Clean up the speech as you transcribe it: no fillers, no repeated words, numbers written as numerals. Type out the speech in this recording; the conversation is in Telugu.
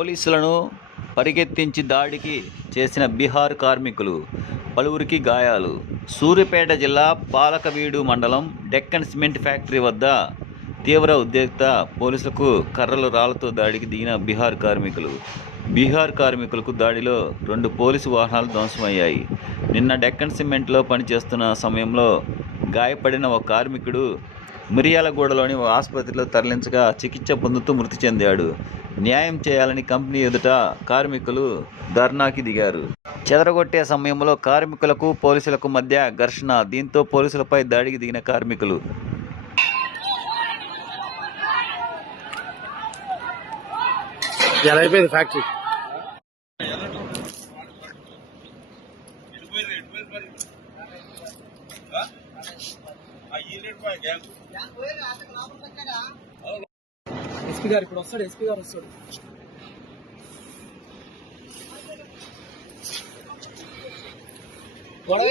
పోలీసులను పరిగెత్తించి దాడికి చేసిన బీహార్ కార్మికులు, పలువురికి గాయాలు. సూర్యాపేట జిల్లా పాలకవీడు మండలం డెక్కన్ సిమెంట్ ఫ్యాక్టరీ వద్ద తీవ్ర ఉద్రిక్తత. పోలీసులకు కర్రలు, రాళ్లతో దాడికి దిగిన బీహార్ కార్మికులు. బీహార్ కార్మికులకు దాడిలో 2 పోలీసు వాహనాలు ధ్వంసమయ్యాయి. నిన్న డెక్కన్ సిమెంట్లో పనిచేస్తున్న సమయంలో గాయపడిన ఒక కార్మికుడు మిర్యాలగూడలోని ఓ ఆసుపత్రిలో తరలించగా చికిత్స పొందుతూ మృతి చెందాడు. న్యాయం చేయాలని కంపెనీ ఎదుట కార్మికులు ధర్నాకి దిగారు. చెదరగొట్టే సమయంలో కార్మికులకు, పోలీసులకు మధ్య ఘర్షణ. దీంతో పోలీసులపై దాడికి దిగిన కార్మికులు ఫ్యాక్టరీ ఎస్పీ గారు ఇప్పుడు వస్తాడు. ఎస్పీ గారు వస్తాడు. గొడవ